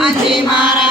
Hanumanji Maharaj